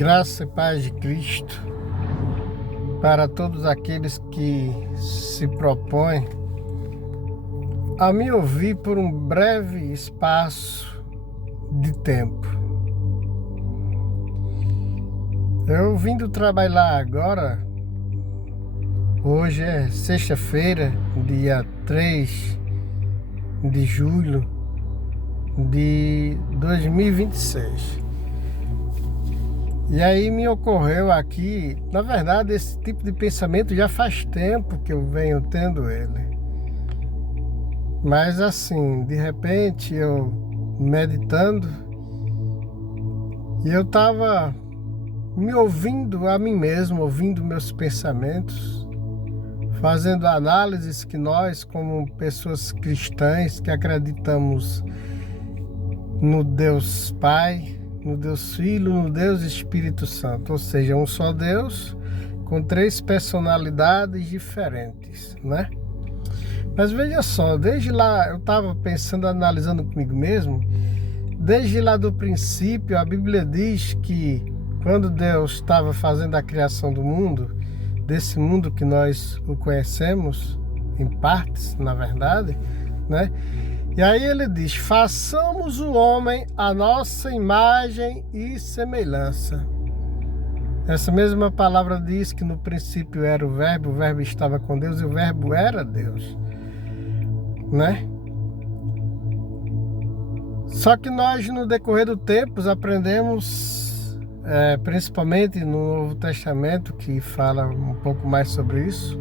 Graça e paz de Cristo para todos aqueles que se propõem a me ouvir por um breve espaço de tempo. Eu vim do trabalhar agora, hoje é sexta-feira, dia 3 de julho de 2026. E aí me ocorreu aqui, na verdade, esse tipo de pensamento já faz tempo que eu venho tendo ele. Mas assim, de repente eu meditando, e eu estava me ouvindo a mim mesmo, ouvindo meus pensamentos, fazendo análises que nós, como pessoas cristãs que acreditamos no Deus Pai, no Deus Filho, no Deus Espírito Santo, ou seja, um só Deus com três personalidades diferentes, né? Mas veja só, desde lá eu estava pensando, analisando comigo mesmo, desde lá do princípio a Bíblia diz que quando Deus estava fazendo a criação do mundo, desse mundo que nós o conhecemos, em partes, na verdade, né? E aí ele diz, façamos o homem a nossa imagem e semelhança. Essa mesma palavra diz que no princípio era o verbo estava com Deus e o verbo era Deus, né? Só que nós no decorrer do tempo aprendemos, principalmente no Novo Testamento, que fala um pouco mais sobre isso,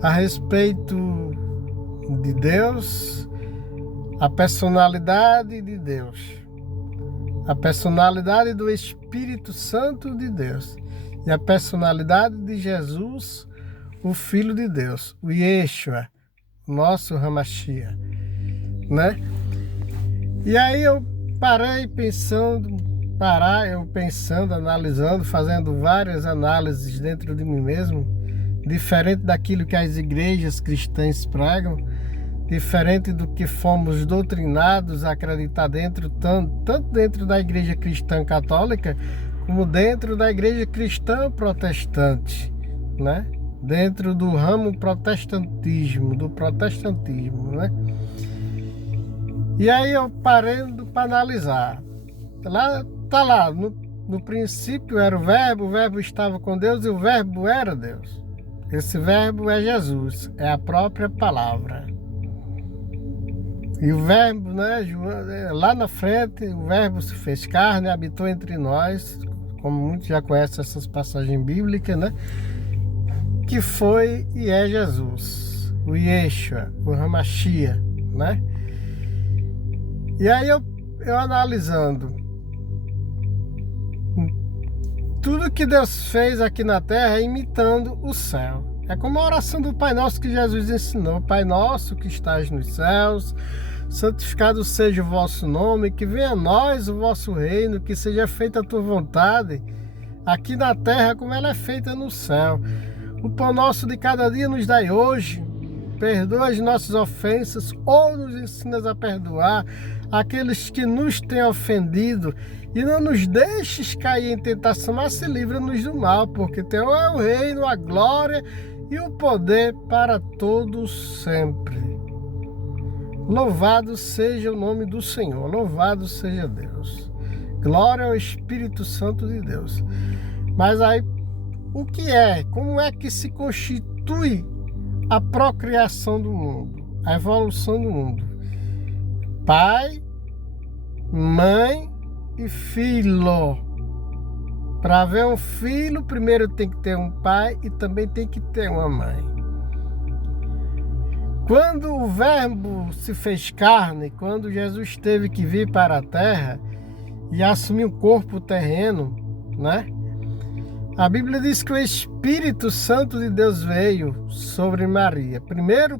a respeito de Deus, a personalidade de Deus, a personalidade do Espírito Santo de Deus e a personalidade de Jesus, o Filho de Deus, o Yeshua, nosso Hamashia, né? E aí eu pensando, analisando, fazendo várias análises dentro de mim mesmo, diferente daquilo que as igrejas cristãs pregam, diferente do que fomos doutrinados a acreditar tanto dentro da igreja cristã católica, como dentro da igreja cristã protestante, né? Dentro do ramo do protestantismo, né? E aí eu parando para analisar. No princípio era o verbo estava com Deus e o verbo era Deus. Esse verbo é Jesus, é a própria palavra. E o verbo, né, lá na frente, o verbo se fez carne, habitou entre nós, como muitos já conhecem essas passagens bíblicas, né? Que foi e é Jesus, o Yeshua, o Hamashia, né? E aí eu analisando tudo que Deus fez aqui na terra, imitando o céu. É como a oração do Pai Nosso que Jesus ensinou. Pai Nosso que estás nos céus, santificado seja o vosso nome, que venha a nós o vosso reino, que seja feita a tua vontade, aqui na terra como ela é feita no céu. O pão nosso de cada dia nos dai hoje, perdoa as nossas ofensas ou nos ensinas a perdoar aqueles que nos têm ofendido e não nos deixes cair em tentação, mas se livra-nos do mal, porque teu é o reino, a glória e o poder para todos sempre. Louvado seja o nome do Senhor, louvado seja Deus. Glória ao Espírito Santo de Deus. Mas aí, como é que se constitui a procriação do mundo, a evolução do mundo? Pai, mãe e filho. Para haver um filho, primeiro tem que ter um pai e também tem que ter uma mãe. Quando o verbo se fez carne, quando Jesus teve que vir para a terra e assumir um corpo terreno, né? A Bíblia diz que o Espírito Santo de Deus veio sobre Maria. Primeiro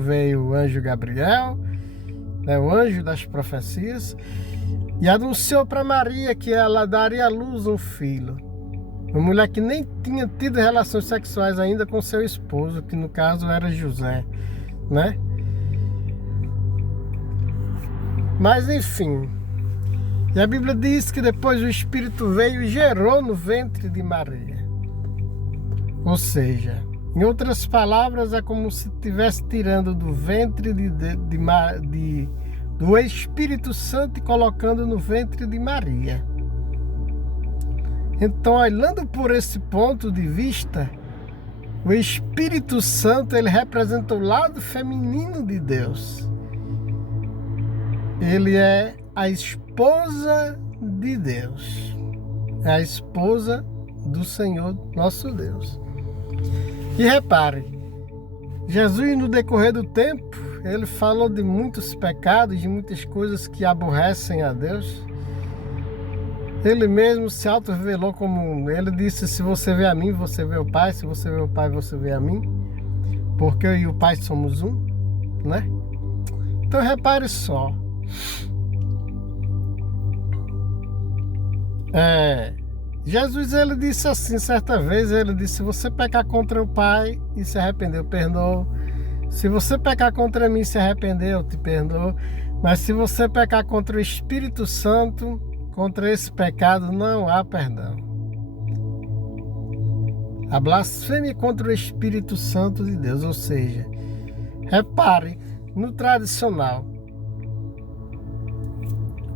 veio o anjo Gabriel, né, o anjo das profecias, e anunciou para Maria que ela daria à luz um filho. Uma mulher que nem tinha tido relações sexuais ainda com seu esposo, que no caso era José, né? Mas enfim, E a Bíblia diz que depois o Espírito veio e gerou no ventre de Maria. Ou seja, em outras palavras, é como se estivesse tirando do ventre do Espírito Santo e colocando no ventre de Maria. Então, olhando por esse ponto de vista, o Espírito Santo, ele representa o lado feminino de Deus. Ele é a esposa de Deus. É a esposa do Senhor nosso Deus. E repare, Jesus no decorrer do tempo, ele falou de muitos pecados, de muitas coisas que aborrecem a Deus. Ele mesmo se auto-revelou como, ele disse, se você vê a mim, você vê o Pai, se você vê o Pai, você vê a mim, porque eu e o Pai somos um, né? Então repare só, Jesus, ele disse assim, certa vez, ele disse, se você pecar contra o Pai e se arrepender, eu perdoo. Se você pecar contra mim e se arrepender, eu te perdoo. Mas se você pecar contra o Espírito Santo, contra esse pecado, não há perdão. A blasfêmia contra o Espírito Santo de Deus, ou seja, repare, no tradicional,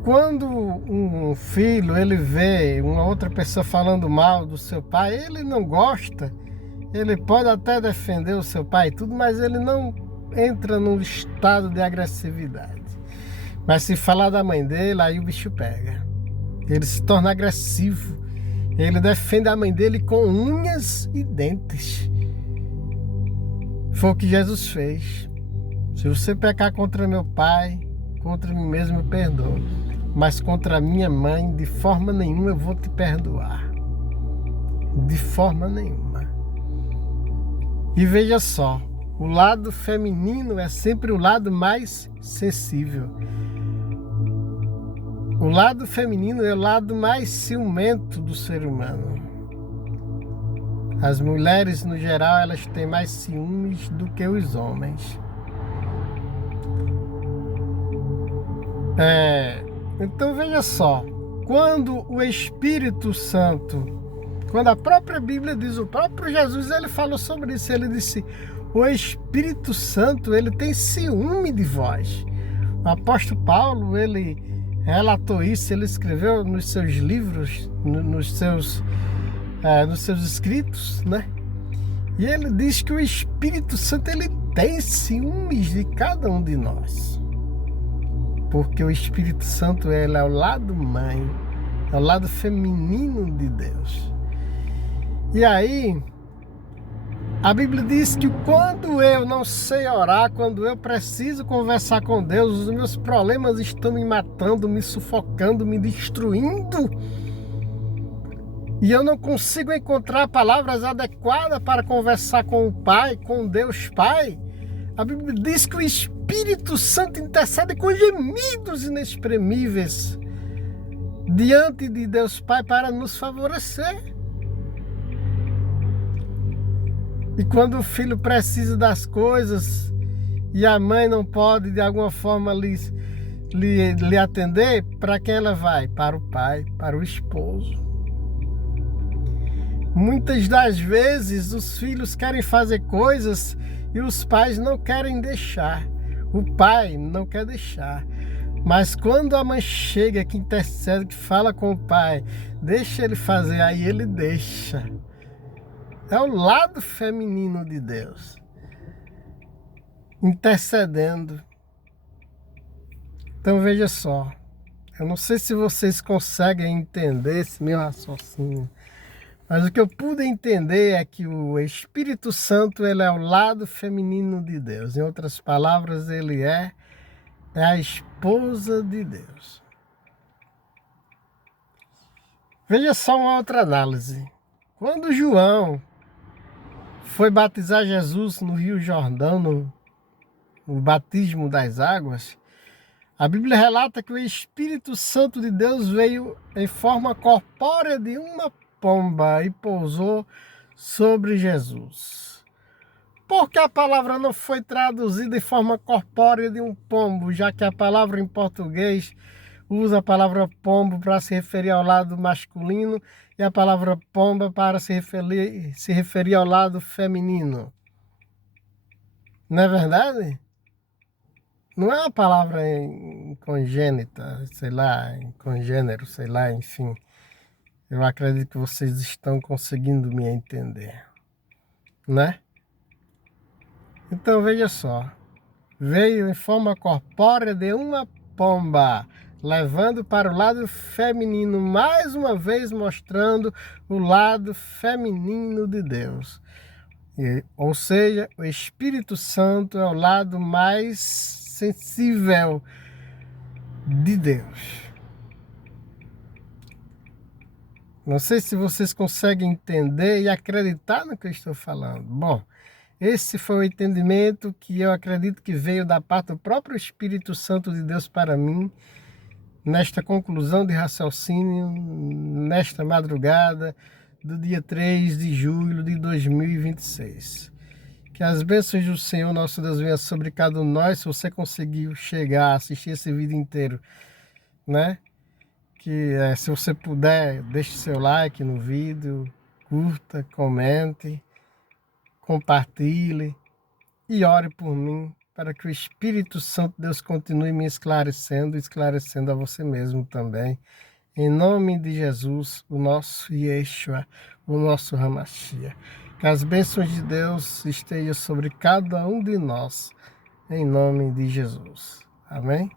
quando um filho, ele vê uma outra pessoa falando mal do seu pai, ele não gosta, ele pode até defender o seu pai e tudo, mas ele não entra num estado de agressividade. Mas se falar da mãe dele, aí o bicho pega. Ele se torna agressivo. Ele defende a mãe dele com unhas e dentes. Foi o que Jesus fez. Se você pecar contra meu pai, contra mim mesmo eu perdoo. Mas contra a minha mãe, de forma nenhuma eu vou te perdoar. De forma nenhuma. E veja só, o lado feminino é sempre o lado mais sensível. O lado feminino é o lado mais ciumento do ser humano. As mulheres, no geral, elas têm mais ciúmes do que os homens. Então veja só, quando o Espírito Santo, quando a própria Bíblia diz, o próprio Jesus, ele falou sobre isso, ele disse, o Espírito Santo, ele tem ciúme de vós. O apóstolo Paulo, ele relatou isso, ele escreveu nos seus livros, nos seus escritos, né? E ele diz que o Espírito Santo, ele tem ciúmes de cada um de nós. Porque o Espírito Santo, ele é o lado mãe, é o lado feminino de Deus. E aí, a Bíblia diz que quando eu não sei orar, quando eu preciso conversar com Deus, os meus problemas estão me matando, me sufocando, me destruindo. E eu não consigo encontrar palavras adequadas para conversar com o Pai, com Deus Pai. A Bíblia diz que o Espírito Santo intercede com gemidos inexprimíveis diante de Deus Pai para nos favorecer. E quando o filho precisa das coisas e a mãe não pode de alguma forma lhe atender, para quem ela vai? Para o pai, para o esposo. Muitas das vezes os filhos querem fazer coisas e os pais não querem deixar. O pai não quer deixar. Mas quando a mãe chega, que intercede, que fala com o pai, deixa ele fazer, aí ele deixa. É o lado feminino de Deus, intercedendo. Então veja só, eu não sei se vocês conseguem entender esse meu raciocínio, mas o que eu pude entender é que o Espírito Santo, ele é o lado feminino de Deus. Em outras palavras, ele é a esposa de Deus. Veja só uma outra análise. Quando João foi batizar Jesus no Rio Jordão, no batismo das águas, a Bíblia relata que o Espírito Santo de Deus veio em forma corpórea de uma pomba e pousou sobre Jesus. Por que a palavra não foi traduzida em forma corpórea de um pombo, já que a palavra em português usa a palavra pombo para se referir ao lado masculino e a palavra pomba para se referir ao lado feminino. Não é verdade? Não é uma palavra congênita, sei lá, congênero, sei lá, enfim. Eu acredito que vocês estão conseguindo me entender, né? Então veja só, veio em forma corpórea de uma pomba, levando para o lado feminino, mais uma vez mostrando o lado feminino de Deus. Ou seja, o Espírito Santo é o lado mais sensível de Deus. Não sei se vocês conseguem entender e acreditar no que eu estou falando. Bom, esse foi o entendimento que eu acredito que veio da parte do próprio Espírito Santo de Deus para mim, nesta conclusão de raciocínio, nesta madrugada do dia 3 de julho de 2026. Que as bênçãos do Senhor nosso Deus venham sobre cada um de nós, se você conseguiu chegar, assistir esse vídeo inteiro, né? Que se você puder, deixe seu like no vídeo, curta, comente, compartilhe e ore por mim, para que o Espírito Santo de Deus continue me esclarecendo a você mesmo também. Em nome de Jesus, o nosso Yeshua, o nosso Hamashia. Que as bênçãos de Deus estejam sobre cada um de nós, em nome de Jesus. Amém?